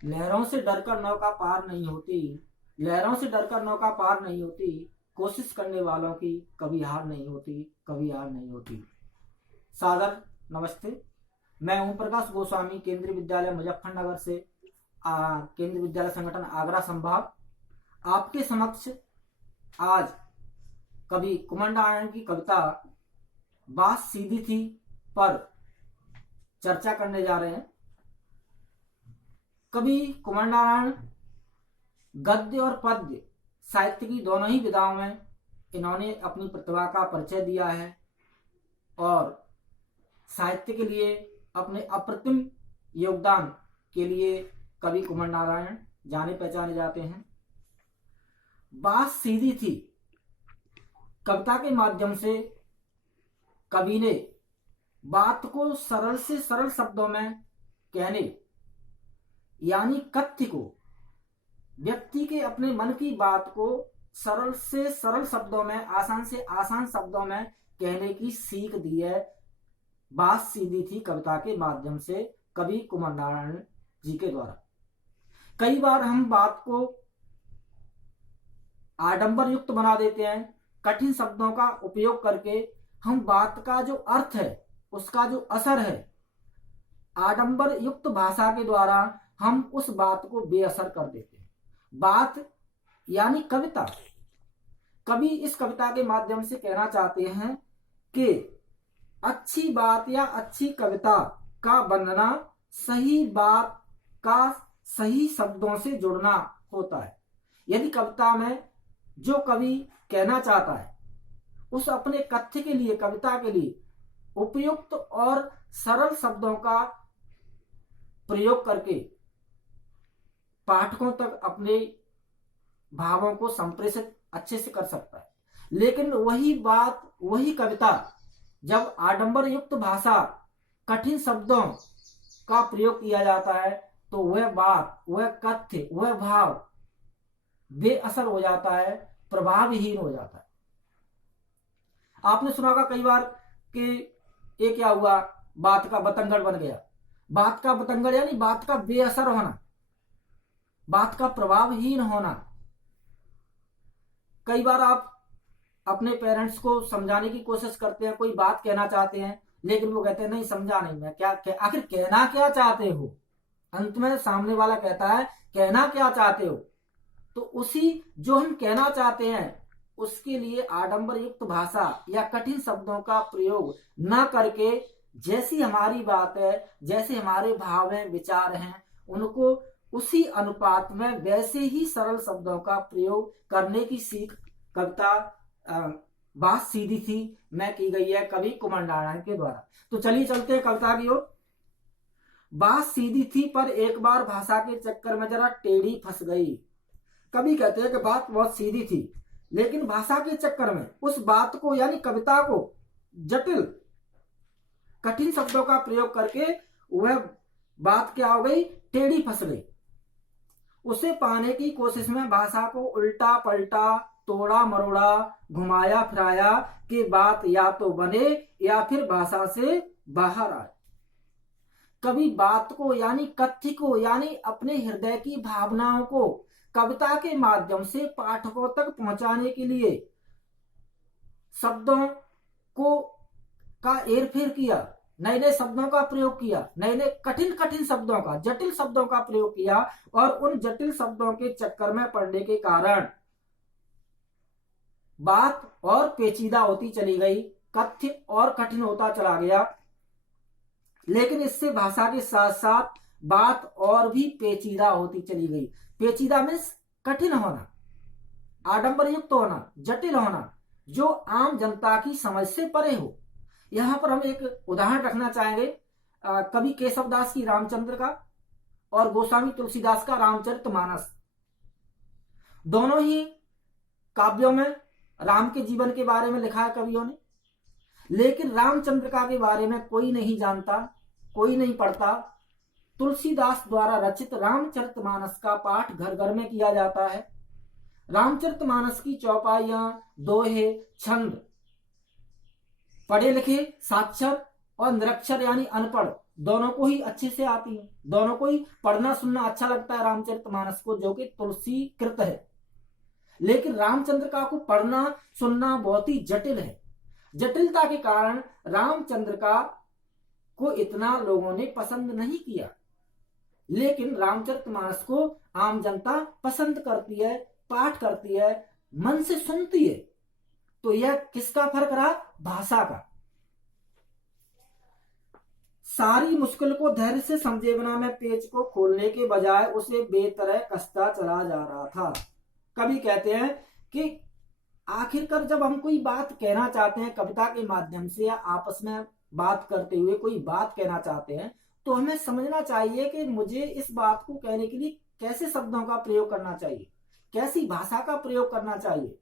लहरों से डरकर नौका पार नहीं होती, लहरों से डरकर नौका पार नहीं होती, कोशिश करने वालों की कभी हार नहीं होती, कभी हार नहीं होती। सादर नमस्ते। मैं ओम प्रकाश गोस्वामी केंद्रीय विद्यालय मुजफ्फरनगर से केंद्रीय विद्यालय संगठन आगरा संभाग आपके समक्ष आज कवि कुमार नारायण की कविता बात सीधी थी पर चर्चा करने जा रहे हैं। कवि कुमार नारायण गद्य और पद्य साहित्य की दोनों ही विधाओं में इन्होंने अपनी प्रतिभा का परिचय दिया है और साहित्य के लिए अपने अप्रतिम योगदान के लिए कवि कुमार नारायण जाने पहचाने जाते हैं। बात सीधी थी कविता के माध्यम से कवि ने बात को सरल से सरल शब्दों में कहने यानी कथ्य को, व्यक्ति के अपने मन की बात को सरल से सरल शब्दों में, आसान से आसान शब्दों में कहने की सीख दी है। बात सीधी थी कविता के माध्यम से कवि कुमार नारायण जी के द्वारा। कई बार हम बात को आडंबर युक्त बना देते हैं, कठिन शब्दों का उपयोग करके हम बात का जो अर्थ है, उसका जो असर है, आडंबर युक्त भाषा के द्वारा हम उस बात को बेअसर कर देते हैं। बात यानी कविता। कवि इस कविता के माध्यम से कहना चाहते हैं कि अच्छी बात या अच्छी कविता का बनना सही बात का सही शब्दों से जुड़ना होता है। यदि कविता में जो कवि कहना चाहता है उस अपने कथ्य के लिए, कविता के लिए उपयुक्त और सरल शब्दों का प्रयोग करके पाठकों तक अपने भावों को संप्रेषित अच्छे से कर सकता है। लेकिन वही बात, वही कविता जब आडंबर युक्त भाषा, कठिन शब्दों का प्रयोग किया जाता है तो वह बात, वह कथ्य, वह भाव बेअसर हो जाता है, प्रभावहीन हो जाता है। आपने सुना होगा कई बार कि ये क्या हुआ, बात का बतंगड़ बन गया। बात का बतंगड़ यानी बात का बेअसर होना, बात का प्रभावहीन होना। कई बार आप अपने पेरेंट्स को समझाने की कोशिश करते हैं, कोई बात कहना चाहते हैं लेकिन वो कहते हैं नहीं समझा नहीं मैं, क्या आखिर कहना क्या चाहते हो। अंत में सामने वाला कहता है कहना क्या चाहते हो। तो उसी जो हम कहना चाहते हैं उसके लिए आडंबर युक्त भाषा या कठिन शब्दों का प्रयोग न करके जैसी हमारी बात है, जैसे हमारे भाव हैं, विचार हैं, उनको उसी अनुपात में वैसे ही सरल शब्दों का प्रयोग करने की सीख कविता बात सीधी थी में की गई है कवि कुमार नारायण के द्वारा। तो चलिए चलते हैं कविता की ओर। बात सीधी थी पर एक बार भाषा के चक्कर में जरा टेढ़ी फंस गई। कवि कहते हैं कि बात बहुत सीधी थी लेकिन भाषा के चक्कर में उस बात को यानी कविता को जटिल कठिन शब्दों का प्रयोग करके वह बात क्या हो गई, टेढ़ी फंस गई। उसे पाने की कोशिश में भाषा को उल्टा पलटा, तोड़ा मरोड़ा, घुमाया फिराया कि बात या तो बने या फिर भाषा से बाहर आए। कवि बात को यानी कथ्य को यानी अपने हृदय की भावनाओं को कविता के माध्यम से पाठकों तक पहुंचाने के लिए शब्दों को का हेरफेर किया, नए नए शब्दों का प्रयोग किया, नए नए कठिन कठिन शब्दों का, जटिल शब्दों का प्रयोग किया और उन जटिल शब्दों के चक्कर में पड़ने के कारण बात और पेचीदा होती चली गई, कथ्य और कठिन होता चला गया। लेकिन इससे भाषा के साथ साथ बात और भी पेचीदा होती चली गई। पेचीदा मीन्स कठिन होना, आडंबर युक्त होना, जटिल होना, जो आम जनता की समझ से परे हो। यहां पर हम एक उदाहरण रखना चाहेंगे कवि केशवदास की रामचंद्र का और गोस्वामी तुलसीदास का रामचरितमानस। दोनों ही काव्यों में राम के जीवन के बारे में लिखा है कवियों ने, लेकिन रामचंद्र का के बारे में कोई नहीं जानता, कोई नहीं पढ़ता। तुलसीदास द्वारा रचित रामचरितमानस का पाठ घर घर में किया जाता है। रामचरितमानस की चौपाइयां, दोहे, छंद पढ़े लिखे, साक्षर और निरक्षर यानी अनपढ़ दोनों को ही अच्छे से आती है, दोनों को ही पढ़ना सुनना अच्छा लगता है रामचरितमानस को, जो कि तुलसी कृत है। लेकिन रामचंद्र का को पढ़ना सुनना बहुत ही जटिल है। जटिलता के कारण रामचंद्र का को इतना लोगों ने पसंद नहीं किया, लेकिन रामचरितमानस को आम जनता पसंद करती है, पाठ करती है, मन से सुनती है। तो यह किसका फर्क रहा? भाषा का। सारी मुश्किल को धैर्य से समझे बिना मैं पेज को खोलने के बजाय उसे बेतरह कसता चला जा रहा था। कवि कहते हैं कि आखिरकार जब हम कोई बात कहना चाहते हैं कविता के माध्यम से, या आपस में बात करते हुए कोई बात कहना चाहते हैं, तो हमें समझना चाहिए कि मुझे इस बात को कहने के लिए कैसे शब्दों का प्रयोग करना चाहिए, कैसी भाषा का प्रयोग करना चाहिए।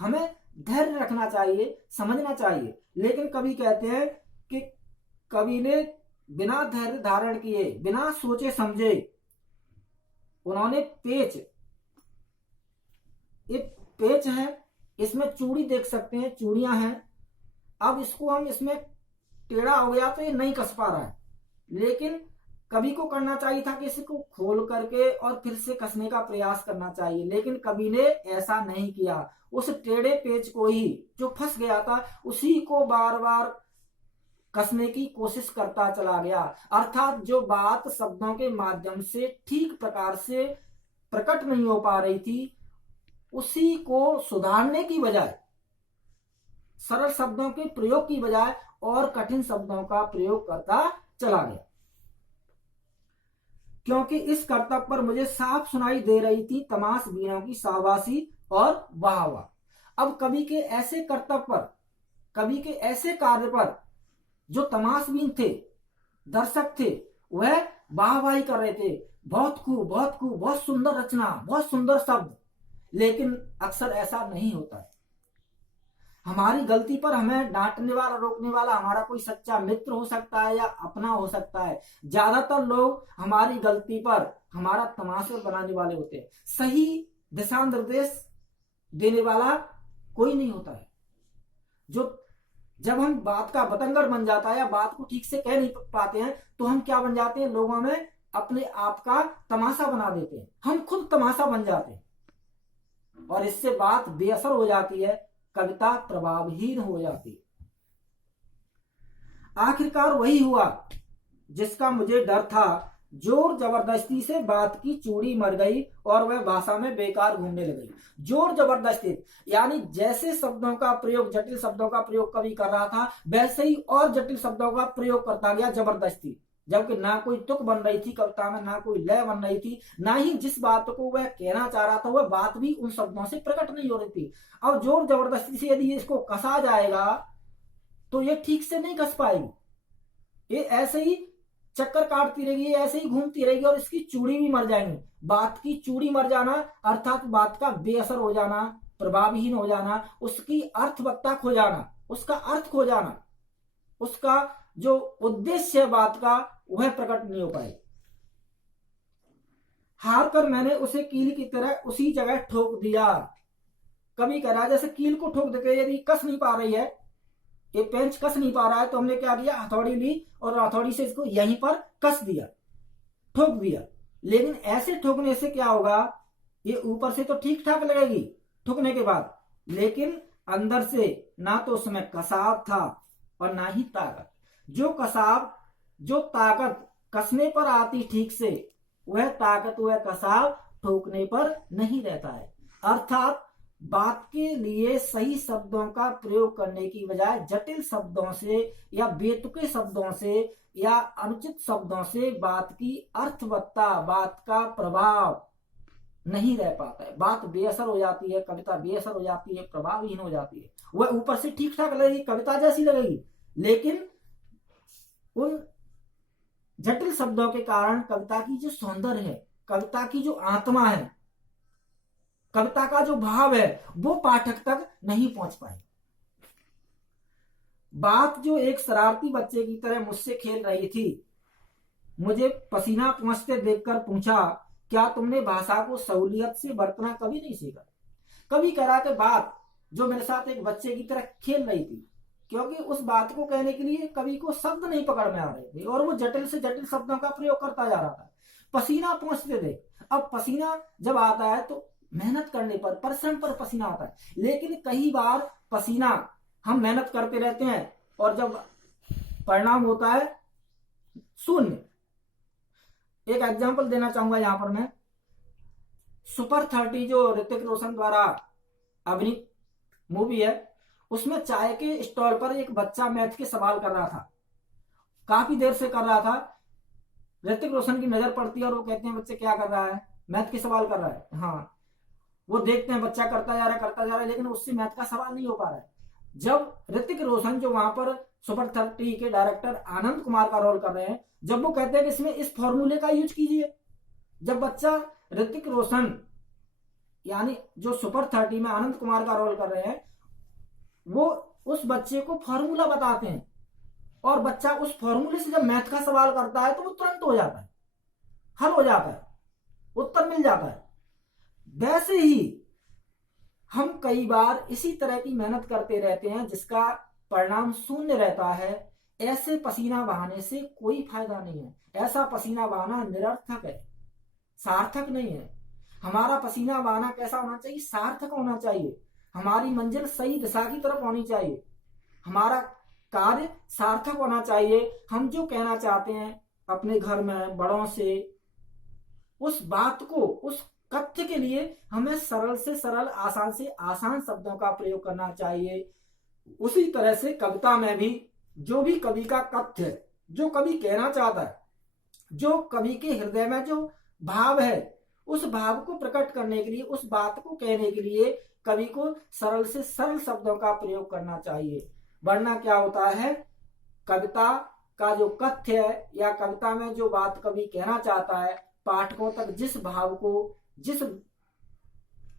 हमें धैर्य रखना चाहिए, समझना चाहिए। लेकिन कवि कहते हैं कि कवि ने बिना धैर्य धारण किए, बिना सोचे समझे, उन्होंने पेच, एक पेच है, इसमें चूड़ी देख सकते हैं, चूड़ियां हैं। अब इसको हम, इसमें टेढ़ा हो गया तो ये नहीं कस पा रहा है, लेकिन कवि को करना चाहिए था कि इसको खोल करके और फिर से कसने का प्रयास करना चाहिए। लेकिन कवि ने ऐसा नहीं किया। उस टेढ़े पेच को ही, जो फंस गया था, उसी को बार बार कसने की कोशिश करता चला गया। अर्थात जो बात शब्दों के माध्यम से ठीक प्रकार से प्रकट नहीं हो पा रही थी, उसी को सुधारने की बजाय, सरल शब्दों के प्रयोग की बजाय और कठिन शब्दों का प्रयोग करता चला गया। क्योंकि इस कर्तव्य पर मुझे साफ सुनाई दे रही थी तमाश बीनों की शाबाशी और वाह वाह। अब कवि के ऐसे कर्तव्य पर, कवि के ऐसे कार्य पर जो तमाशबीन थे, दर्शक थे, वह वाहवाही कर रहे थे, बहुत खूब, बहुत खूब, बहुत सुंदर रचना, बहुत सुंदर शब्द। लेकिन अक्सर ऐसा नहीं होता है। हमारी गलती पर हमें डांटने वाला, रोकने वाला हमारा कोई सच्चा मित्र हो सकता है या अपना हो सकता है। ज्यादातर लोग हमारी गलती पर हमारा तमाशा बनाने वाले होते हैं। सही दिशा निर्देश देने वाला कोई नहीं होता है। जो जब हम बात का बतंगड़ बन जाता है या बात को ठीक से कह नहीं पाते हैं, तो हम क्या बन जाते हैं? लोगों में अपने आप का तमाशा बना देते हैं, हम खुद तमाशा बन जाते हैं, और इससे बात बेअसर हो जाती है, कविता प्रभावहीन हो जाती है। आखिरकार वही हुआ जिसका मुझे डर था। जोर जबरदस्ती से बात की चूड़ी मर गई और वह भाषा में बेकार घूमने लगी। जोर जबरदस्ती, यानी जैसे शब्दों का प्रयोग, जटिल शब्दों का प्रयोग कवि कर रहा था, वैसे ही और जटिल शब्दों का प्रयोग करता गया जबरदस्ती। जबकि ना कोई तुक बन रही थी कविता में, ना कोई लय बन रही थी, ना ही जिस बात को वह कहना चाह रहा था वह बात भी उन शब्दों से प्रकट नहीं हो रही थी। अब जोर जबरदस्ती से यदि इसको कसा जाएगा तो ये ठीक से नहीं कस पाएगी। ये ऐसे ही चक्कर काटती रहेगी, ऐसे ही घूमती रहेगी, और इसकी चूड़ी भी मर जाएंगी। बात की चूड़ी मर जाना अर्थात बात का बेअसर हो जाना, प्रभावहीन हो जाना, उसकी अर्थवत्ता खो जाना, उसका अर्थ खो जाना, उसका जो उद्देश्य है बात का वह प्रकट नहीं हो पाए। हार कर मैंने उसे कील की तरह उसी जगह ठोक दिया। कभी कह रहा जैसे कील को ठोक देते, यदि कस नहीं पा रही है, ये पेंच कस नहीं पा रहा है, तो हमने क्या किया? हथौड़ी ली और हथौड़ी से इसको यहीं पर कस दिया, ठोक दिया। लेकिन ऐसे ठोकने से क्या होगा? ये ऊपर से तो ठीक ठाक लगेगी ठोकने के बाद, लेकिन अंदर से ना तो उसमें कसाव था और ना ही ताकत। जो कसाव, जो ताकत कसने पर आती ठीक से, वह ताकत, वह कसाव ठोकने पर नहीं रहता है। अर्थात बात के लिए सही शब्दों का प्रयोग करने की बजाय जटिल शब्दों से या बेतुके शब्दों से या अनुचित शब्दों से बात की अर्थवत्ता, बात का प्रभाव नहीं रह पाता है। बात बेअसर हो जाती है, कविता बेअसर हो जाती है, प्रभावहीन हो जाती है। वह ऊपर से ठीक ठाक लगेगी, कविता जैसी लगेगी, लेकिन उन जटिल शब्दों के कारण कविता की जो सौंदर्य है, कविता की जो आत्मा है, कविता का जो भाव है, वो पाठक तक नहीं पहुंच पाए। बात जो एक शरारती बच्चे की तरह मुझसे खेल रही थी, मुझे पसीना पहुंचते देखकर पूछा, क्या तुमने भाषा को सहूलियत से बरतना कभी नहीं सीखा? कभी कह रहा कि बात जो मेरे साथ एक बच्चे की तरह खेल रही थी, क्योंकि उस बात को कहने के लिए कवि को शब्द नहीं पकड़ में आ रहे थे और वो जटिल से जटिल शब्दों का प्रयोग करता जा रहा था। पसीना पहुंचते थे। अब पसीना जब आता है तो मेहनत करने पर, परिश्रम पर पसीना आता है, लेकिन कई बार पसीना हम मेहनत करते रहते हैं और जब परिणाम होता है शून्य। एक एग्जांपल देना चाहूंगा यहां पर मैं, सुपर 30 जो ऋतिक रोशन द्वारा अभिनीत मूवी है, उसमें चाय के स्टॉल पर एक बच्चा मैथ के सवाल कर रहा था, काफी देर से कर रहा था। ऋतिक रोशन की नजर पड़ती है और वो कहते हैं बच्चे क्या कर रहा है, मैथ के सवाल कर रहा है। हाँ, वो देखते हैं बच्चा करता जा रहा है, लेकिन उससे मैथ का सवाल नहीं हो पा रहा है। जब ऋतिक रोशन जो वहां पर सुपर 30 के डायरेक्टर आनंद कुमार का रोल कर रहे हैं, जब वो कहते हैं कि इसमें इस फॉर्मूले का यूज कीजिए, जब बच्चा ऋतिक रोशन यानी जो सुपर 30 में आनंद कुमार का रोल कर रहे हैं, वो उस बच्चे को फॉर्मूला बताते हैं और बच्चा उस फॉर्मूले से जब मैथ का सवाल करता है तो वो तुरंत हो जाता है, हल हो जाता है, उत्तर मिल जाता है। वैसे ही हम कई बार इसी तरह की मेहनत करते रहते हैं जिसका परिणाम शून्य रहता है। ऐसे पसीना बहाने से कोई फायदा नहीं है। ऐसा पसीना बहाना निरर्थक है, सार्थक नहीं है। हमारा पसीना बहाना कैसा होना चाहिए, सार्थक होना चाहिए। हमारी मंजिल सही दिशा की तरफ होनी चाहिए, हमारा कार्य सार्थक होना चाहिए। हम जो कहना चाहते हैं अपने घर में बड़ों से, उस बात को, उस कथ्य के लिए हमें सरल से सरल, आसान से आसान शब्दों का प्रयोग करना चाहिए। उसी तरह से कविता में भी जो भी कवि का कथ्य है, जो कवि कहना चाहता है, जो कवि के हृदय में जो भाव है, उस भाव को प्रकट करने के लिए, उस बात को कहने के लिए कवि को सरल से सरल शब्दों का प्रयोग करना चाहिए। वरना क्या होता है, कविता का जो कथ्य है या कविता में जो बात कवि कहना चाहता है, पाठकों तक जिस भाव को, जिस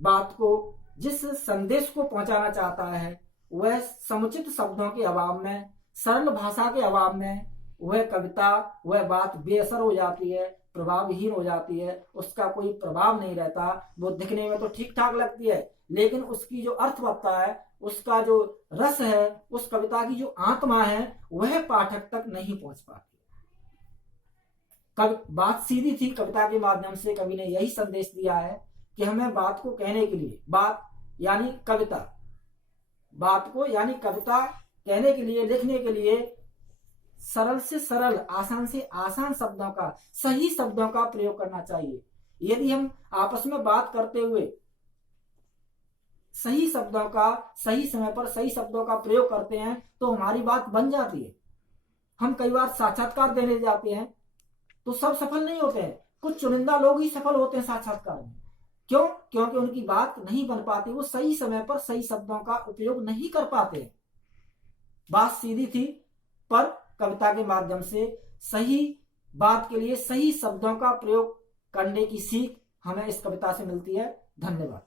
बात को, जिस संदेश को पहुंचाना चाहता है, वह समुचित शब्दों के अभाव में, सरल भाषा के अभाव में वह कविता, वह बात बेअसर हो जाती है, प्रभावहीन हो जाती है, उसका कोई प्रभाव नहीं रहता। वो दिखने में तो ठीक ठाक लगती है, लेकिन उसकी जो अर्थवत्ता है, उसका जो रस है, उस कविता की जो आत्मा है, वह पाठक तक नहीं पहुंच पाती। बात सीधी थी, कविता के माध्यम से कवि ने यही संदेश दिया है कि हमें बात को कहने के लिए, बात यानी कविता, बात को यानी कविता कहने के लिए, लिखने के लिए सरल से सरल, आसान से आसान शब्दों का, सही शब्दों का प्रयोग करना चाहिए। यदि हम आपस में बात करते हुए सही शब्दों का, सही समय पर सही शब्दों का प्रयोग करते हैं तो हमारी बात बन जाती है। हम कई बार साक्षात्कार देने जाते हैं तो सब सफल नहीं होते हैं, कुछ चुनिंदा लोग ही सफल होते हैं साक्षात्कार में। क्यों? क्योंकि उनकी बात नहीं बन पाती, वो सही समय पर सही शब्दों का उपयोग नहीं कर पाते। बात सीधी थी, पर कविता के माध्यम से सही बात के लिए सही शब्दों का प्रयोग करने की सीख हमें इस कविता से मिलती है। धन्यवाद।